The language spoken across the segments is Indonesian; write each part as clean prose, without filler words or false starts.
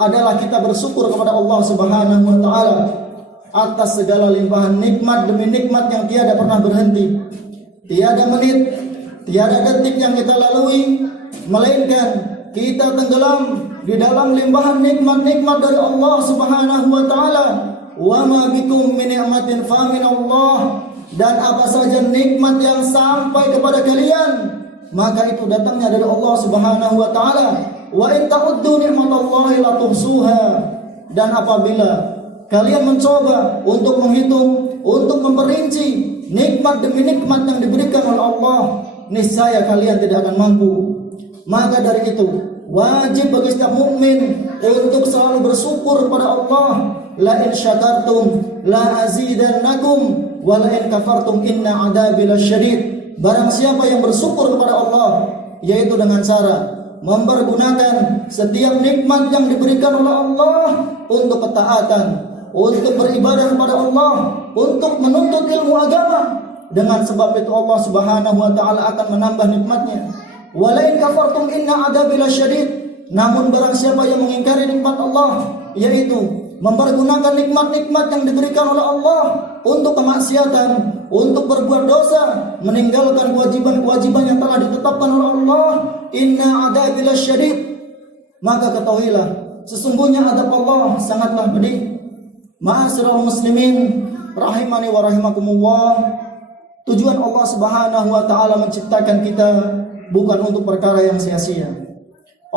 adalah kita bersyukur kepada Allah Subhanahu wa taala atas segala limpahan nikmat demi nikmat yang tiada pernah berhenti. Tiada menit, tiada detik yang kita lalui melainkan kita tenggelam di dalam limpahan nikmat-nikmat dari Allah Subhanahu wa taala. Wa ma bikum min ni'matin fa min Allah, dan apa saja nikmat yang sampai kepada kalian maka itu datangnya dari Allah Subhanahu wa taala. Wa in ta'uddu ni'matallahi la tuhsuha, dan apabila kalian mencoba untuk menghitung, untuk memperinci nikmat demi nikmat yang diberikan oleh Allah, niscaya kalian tidak akan mampu. Maka dari itu wajib bagi setiap mukmin untuk selalu bersyukur kepada Allah. La in syakartum la azidannakum wa la in kafartum inna adabi lasyadid. Barang siapa yang bersyukur kepada Allah, yaitu dengan cara mempergunakan setiap nikmat yang diberikan oleh Allah untuk ketaatan, untuk beribadah kepada Allah, untuk menuntut ilmu agama. Dengan sebab itu Allah Subhanahu wa taala akan menambah nikmatnya. Wa la in kafartum inna adabi lasyadid. Namun barang siapa yang mengingkari nikmat Allah, yaitu mempergunakan nikmat-nikmat yang diberikan oleh Allah untuk kemaksiatan, untuk berbuat dosa, meninggalkan kewajiban-kewajiban yang telah ditetapkan oleh Allah, inna adabi lasyadid, maka ketahuilah sesungguhnya adab Allah sangatlah pedih. Ma'asyiral muslimin rahimani wa rahimakumullah, tujuan Allah Subhanahu wa taala menciptakan kita bukan untuk perkara yang sia-sia.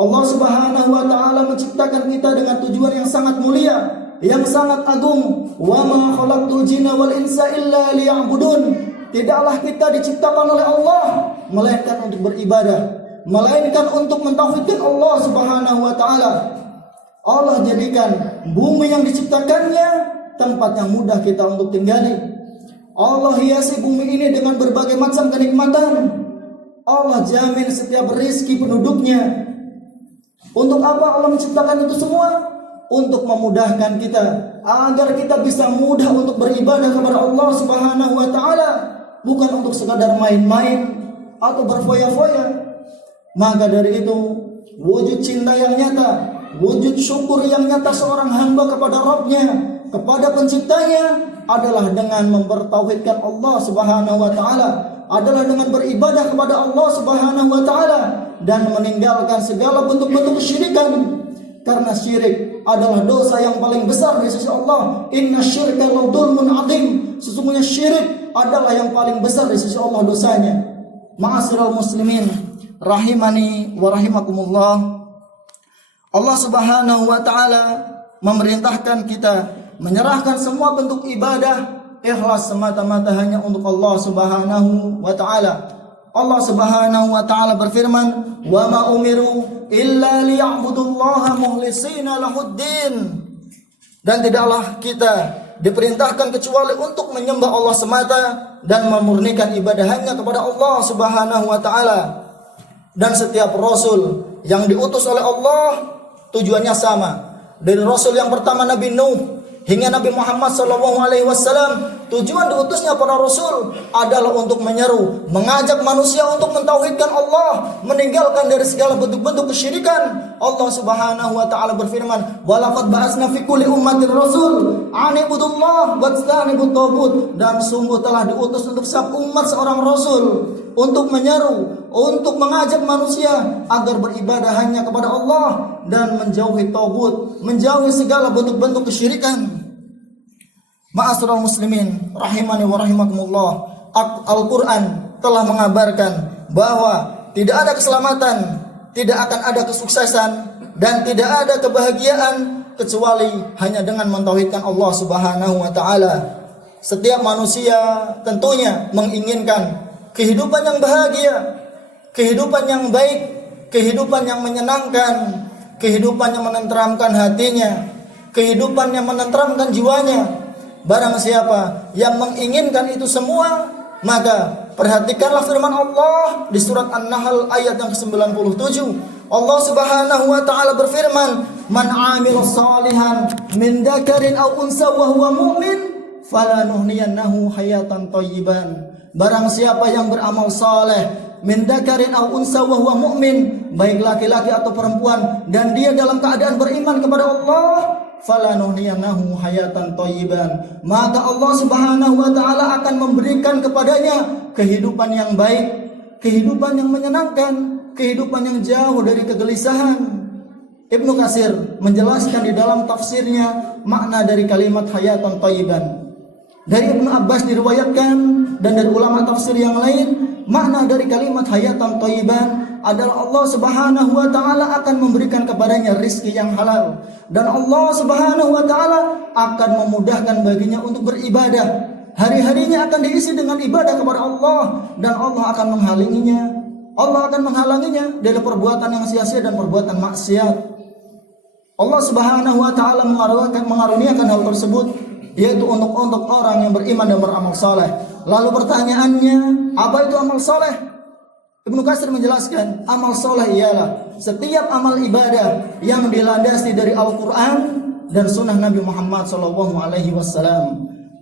Allah Subhanahu wa taala menciptakan kita dengan tujuan yang sangat mulia, yang sangat agung. Wa ma khalaqtul jinna wal insa illa liya'budun. Tidaklah kita diciptakan oleh Allah melainkan untuk beribadah, melainkan untuk mentauhidkan Allah Subhanahu wa taala. Allah jadikan bumi yang diciptakannya tempat yang mudah kita untuk tinggali. Allah hiasi bumi ini dengan berbagai macam kenikmatan. Allah jamin setiap rezeki penduduknya. Untuk apa Allah menciptakan itu semua? Untuk memudahkan kita, agar kita bisa mudah untuk beribadah kepada Allah Subhanahu wa taala, bukan untuk sekadar main-main atau berfoya-foya. Maka dari itu, wujud cinta yang nyata, wujud syukur yang nyata seorang hamba kepada Rabb-Nya, kepada penciptanya adalah dengan mempertauhidkan Allah Subhanahu wa taala, adalah dengan beribadah kepada Allah Subhanahu wa taala dan meninggalkan segala bentuk-bentuk kesyirikan. Karena syirik adalah dosa yang paling besar di sisi Allah. Inna syirka la dzulmun adzim. Sesungguhnya syirik adalah yang paling besar di sisi Allah dosanya. Ma'asyiral muslimin rahimani wa rahimakumullah. Allah Subhanahu wa taala memerintahkan kita menyerahkan semua bentuk ibadah ikhlas semata-mata hanya untuk Allah Subhanahu wa taala. Allah Subhanahu wa taala berfirman, "Wa ma umiru illa liya'budullaha mukhlishina lahuddin." Dan tidaklah kita diperintahkan kecuali untuk menyembah Allah semata dan memurnikan ibadah hanya kepada Allah Subhanahu wa taala. Dan setiap rasul yang diutus oleh Allah tujuannya sama. Dari rasul yang pertama Nabi Nuh hingga Nabi Muhammad SAW, tujuan diutusnya para rasul adalah untuk menyeru, mengajak manusia untuk mentauhidkan Allah, meninggalkan dari segala bentuk-bentuk kesyirikan. Allah Subhanahu wa taala berfirman, "Wa laqad ba'atsna fi kulli ummatin rasul an ibudullah wajtanibut taghut." Dan sungguh telah diutus untuk setiap umat seorang rasul untuk menyeru, untuk mengajak manusia agar beribadah hanya kepada Allah dan menjauhi taghut, menjauhi segala bentuk-bentuk kesyirikan. Ma'asyiral muslimin rahimani wa rahimakumullah, Al-Quran telah mengabarkan bahwa tidak ada keselamatan, tidak akan ada kesuksesan, dan tidak ada kebahagiaan kecuali hanya dengan mentauhidkan Allah Subhanahu wa taala. Setiap manusia tentunya menginginkan kehidupan yang bahagia, kehidupan yang baik, kehidupan yang menyenangkan, kehidupan yang menenteramkan hatinya, kehidupan yang menenteramkan jiwanya. Barang siapa yang menginginkan itu semua, maka perhatikanlah firman Allah di surat An-Nahl ayat yang ke-97. Allah Subhanahu wa taala berfirman, "Man 'amila shalihan min dzakarin aw unsa wa huwa mu'min, falanuhyiyannahu hayatan thayyiban." Barang siapa yang beramal saleh min dzakarin aw unsa wa huwa mu'min, baik laki-laki atau perempuan dan dia dalam keadaan beriman kepada Allah, falanuhyiyannahu hayatan thayyiban, maka Allah Subhanahu wa taala akan memberikan kepadanya kehidupan yang baik, kehidupan yang menyenangkan, kehidupan yang jauh dari kegelisahan. Ibnu Katsir menjelaskan di dalam tafsirnya makna dari kalimat hayatan thayyiban. Dari Ibnu Abbas diriwayatkan dan dari ulama tafsir yang lain, makna dari kalimat hayatan thayyiban adalah Allah Subhanahu wa taala akan memberikan kepadanya rizki yang halal dan Allah Subhanahu wa taala akan memudahkan baginya untuk beribadah. Hari-harinya akan diisi dengan ibadah kepada Allah dan Allah akan menghalanginya. Allah akan menghalanginya dari perbuatan yang sia-sia dan perbuatan maksiat. Allah Subhanahu wa taala mengaruniakan hal tersebut, yaitu untuk orang yang beriman dan beramal saleh. Lalu pertanyaannya, apa itu amal saleh? Ibnu Katsir menjelaskan, amal saleh ialah setiap amal ibadah yang dilandasi dari Al-Qur'an dan sunnah Nabi Muhammad SAW.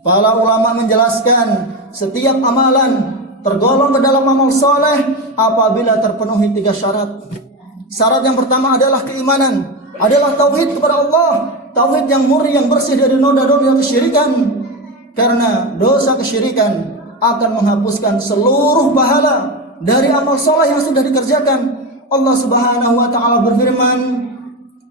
Para ulama menjelaskan, setiap amalan tergolong ke dalam amal saleh apabila terpenuhi 3 syarat. Syarat yang pertama adalah keimanan, adalah tauhid kepada Allah, tauhid yang murni, yang bersih dari noda-noda kesyirikan. Karena dosa kesyirikan akan menghapuskan seluruh pahala dari amal saleh yang sudah dikerjakan. Allah Subhanahu wa taala berfirman,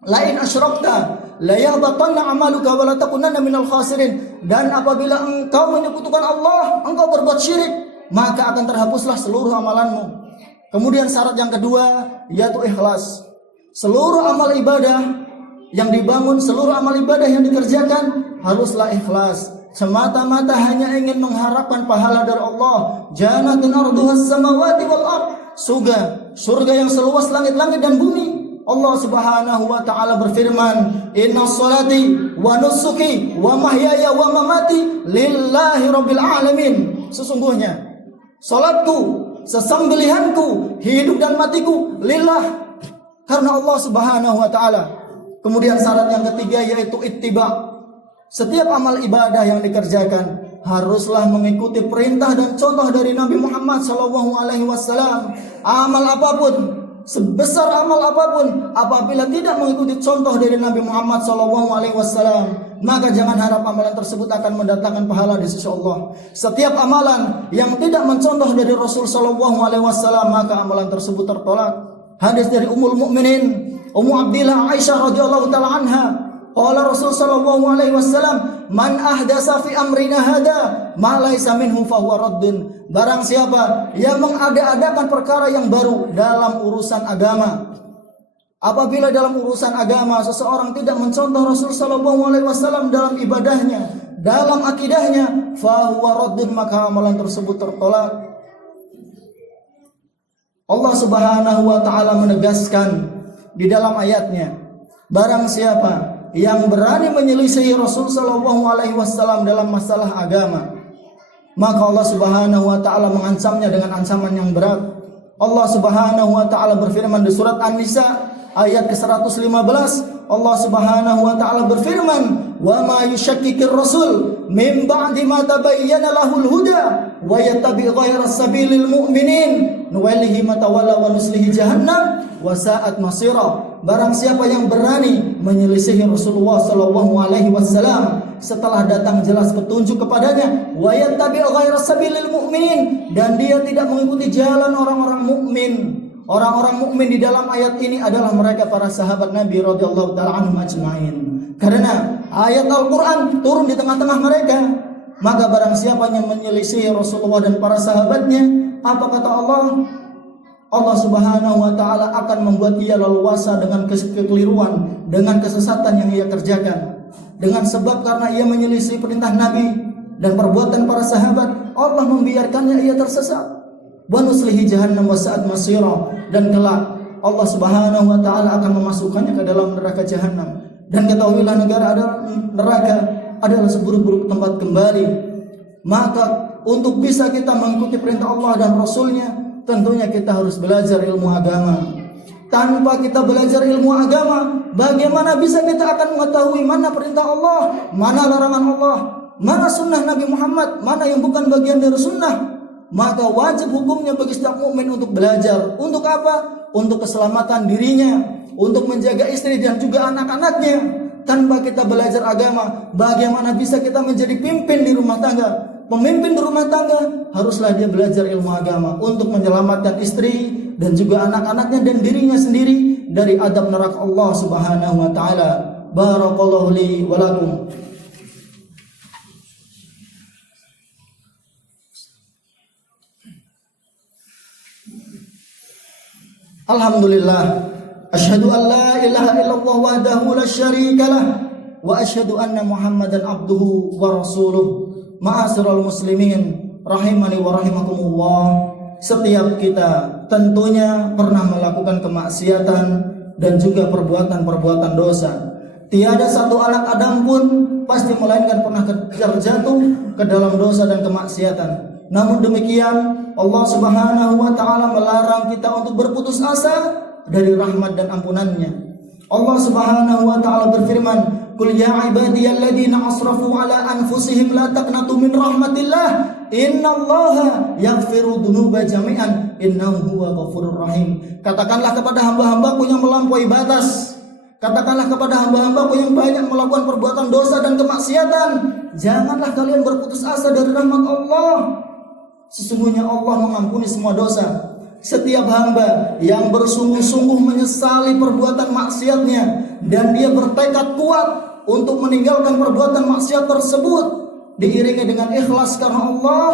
"La in asyrakta la yahbatanna 'amaluka wa la takunanna minal khasirin." Dan apabila engkau menyekutukan Allah, engkau berbuat syirik, maka akan terhapuslah seluruh amalanmu. Kemudian syarat yang kedua yaitu ikhlas. Seluruh amal ibadah yang dibangun, seluruh amal ibadah yang dikerjakan haruslah ikhlas, semata-mata hanya ingin mengharapkan pahala dari Allah. Jannatun arduhas samawati wal ard, surga yang seluas langit-langit dan bumi. Allah Subhanahu wa taala berfirman, "Innas salati wa nusuki wa mahyaya wa mamati lillahi rabbil alamin." Sesungguhnya salatku, sesembelihanku, hidup dan matiku lillah, karena Allah Subhanahu wa taala. Kemudian syarat yang ketiga yaitu ittiba. Setiap amal ibadah yang dikerjakan haruslah mengikuti perintah dan contoh dari Nabi Muhammad SAW. Amal apapun, sebesar amal apapun, apabila tidak mengikuti contoh dari Nabi Muhammad SAW, maka jangan harap amalan tersebut akan mendatangkan pahala di sisi Allah. Setiap amalan yang tidak mencontoh dari Rasul SAW, maka amalan tersebut tertolak. Hadis dari Ummul Mukminin Ummu Abdillah Aisyah radhiyallahu taala anha, qala Rasul sallallahu alaihi wasallam, "Man ahdasa fi amrina hada ma laysa minhu fa huwa raddun." Barang siapa yang mengada-adakan perkara yang baru dalam urusan agama. Apabila dalam urusan agama seseorang tidak mencontoh Rasul sallallahu alaihi wasallam dalam ibadahnya, dalam akidahnya, fa huwa raddun, maka amalan tersebut tertolak. Allah Subhanahu wa taala menegaskan di dalam ayatnya, barang siapa yang berani menyelisihi Rasul sallallahu alaihi wasallam dalam masalah agama, maka Allah Subhanahu wa taala mengancamnya dengan ancaman yang berat. Allah Subhanahu wa taala berfirman di surat An-Nisa ayat ke-115. Allah Subhanahu wa taala berfirman, "Wa ma yushakkikir rasul min ba'di ma tabayyana lahul huda wa yattabi' ghayra sabilil mu'minin nuwallihi ma tawalla wa nuslihi jahannam wa sa'at masira." Barang siapa yang berani menyelisihi Rasulullah sallallahu alaihi wasallam setelah datang jelas petunjuk kepadanya, wa yattabi' ghayra sabilil mu'minin, dan dia tidak mengikuti jalan orang-orang mukmin. Orang-orang mukmin di dalam ayat ini adalah mereka para sahabat Nabi radhiyallahu taala anhum ajmain. Karena ayat Al-Qur'an turun di tengah-tengah mereka. Maka barang siapa yang menyelisihi Rasulullah dan para sahabatnya, apa kata Allah? Allah Subhanahu wa taala akan membuat ia leluasa dengan kekeliruan, dengan kesesatan yang ia kerjakan. Dengan sebab karena ia menyelisih perintah Nabi dan perbuatan para sahabat, Allah membiarkannya ia tersesat. Wa nuslihi jahannam wa sa'at masira, dan kelak Allah Subhanahu wa taala akan memasukkannya ke dalam neraka jahanam. Dan ketahuilah neraka adalah seburuk-buruk tempat kembali. Maka untuk bisa kita mengikuti perintah Allah dan Rasulnya, tentunya kita harus belajar ilmu agama. Tanpa kita belajar ilmu agama, bagaimana bisa kita akan mengetahui mana perintah Allah, mana larangan Allah, mana sunnah Nabi Muhammad, mana yang bukan bagian dari sunnah? maka wajib hukumnya bagi setiap mukmin untuk belajar. Untuk apa? Untuk keselamatan dirinya, untuk menjaga istri dan juga anak-anaknya. Tanpa kita belajar agama, bagaimana bisa kita menjadi pimpin di rumah tangga? Pemimpin di rumah tangga haruslah dia belajar ilmu agama untuk menyelamatkan istri dan juga anak-anaknya dan dirinya sendiri dari adab neraka Allah Subhanahu wa taala. Barakallahu li wa lakum. Alhamdulillah, asyhadu an la ilaha illallah wahdahu la syarika lah wa asyhadu anna Muhammadan abduhu wa rasuluh. Ma'asyiral muslimin rahimani wa rahimakumullah. Setiap kita tentunya pernah melakukan kemaksiatan dan juga perbuatan-perbuatan dosa. Tiada satu anak Adam pun pasti melainkan pernah terjatuh ke dalam dosa dan kemaksiatan. Namun demikian Allah Subhanahu wa taala melarang kita untuk berputus asa dari rahmat dan ampunannya. Allah Subhanahu wa taala berfirman, "Qul ya ibadiyalladzina asrafu ala anfusihim la taqnatu min rahmatillah, innallaha yaghfiru dzunuba jami'an, innahu huwa ghafurur rahim." Katakanlah kepada hamba-hambaku yang melampaui batas, katakanlah kepada hamba-hambaku yang banyak melakukan perbuatan dosa dan kemaksiatan, janganlah kalian berputus asa dari rahmat Allah. Sesungguhnya Allah mengampuni semua dosa. Setiap hamba yang bersungguh-sungguh menyesali perbuatan maksiatnya dan dia bertekad kuat untuk meninggalkan perbuatan maksiat tersebut, diiringi dengan ikhlas karena Allah,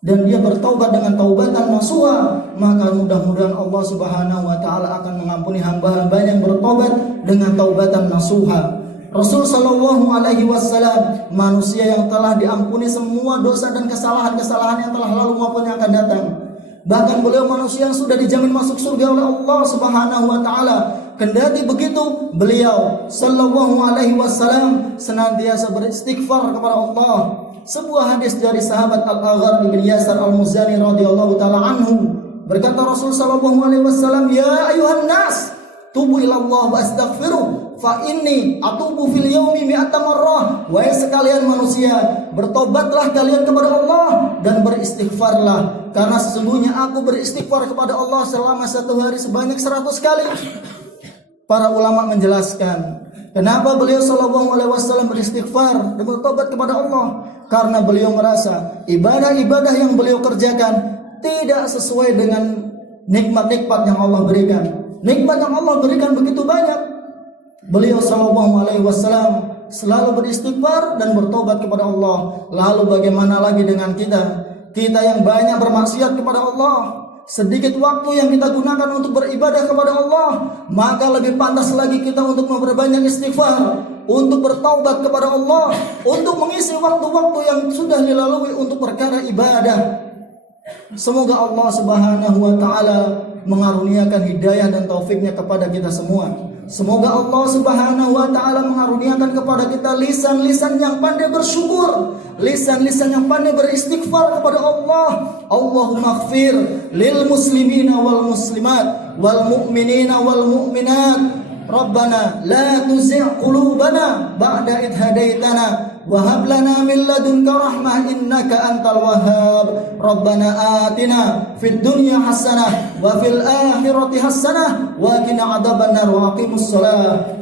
dan dia bertaubat dengan taubatan nasuha, maka mudah-mudahan Allah Subhanahu wa taala akan mengampuni hamba-hamba yang bertobat dengan taubatan nasuha. Rasul sallallahu alaihi wasallam manusia yang telah diampuni semua dosa dan kesalahan-kesalahan yang telah lalu maupun yang akan datang. Bahkan beliau manusia yang sudah dijamin masuk surga oleh Allah Subhanahu wa taala. Kendati begitu, beliau sallallahu alaihi wasallam senantiasa beristighfar kepada Allah. Sebuah hadis dari sahabat Al-Aghar bin Yasar Al-Muzani radhiyallahu taala anhu, berkata Rasul sallallahu alaihi wasallam, "Ya ayuhan nas, tubu ila Allah wa astaghfiruh, fa inni atubu fil yaumi mi'ata marrah." Wahai sekalian manusia, bertobatlah kalian kepada Allah dan beristighfarlah, karena sesungguhnya aku beristighfar kepada Allah selama satu hari sebanyak 100 kali. Para ulama menjelaskan kenapa beliau sallallahu alaihi wasallam beristighfar dan bertobat kepada Allah, karena beliau merasa ibadah-ibadah yang beliau kerjakan tidak sesuai dengan nikmat-nikmat yang Allah berikan. Nikmat yang Allah berikan begitu banyak. Beliau sallallahu alaihi wasallam selalu beristighfar dan bertobat kepada Allah. Lalu bagaimana lagi dengan kita? Kita yang banyak bermaksiat kepada Allah. Sedikit waktu yang kita gunakan untuk beribadah kepada Allah, maka lebih pantas lagi kita untuk memperbanyak istighfar, untuk bertaubat kepada Allah, untuk mengisi waktu-waktu yang sudah dilalui untuk perkara ibadah. Semoga Allah Subhanahu wa taala mengaruniakan hidayah dan taufiknya kepada kita semua. Semoga Allah Subhanahu wa taala mengaruniakan kepada kita lisan-lisan yang pandai bersyukur, lisan-lisan yang pandai beristighfar kepada Allah. Allahumma ighfir lil muslimina wal muslimat wal mu'minina wal mu'minat. Rabbana la tuzigh qulubana ba'da idh hadaitana wa hab lana min ladunka rahmah innaka antal wahhab. Rabbana atina fid dunya hasanah wa fil akhirati hasanah wa qina adzabannar wa aqimus shalah.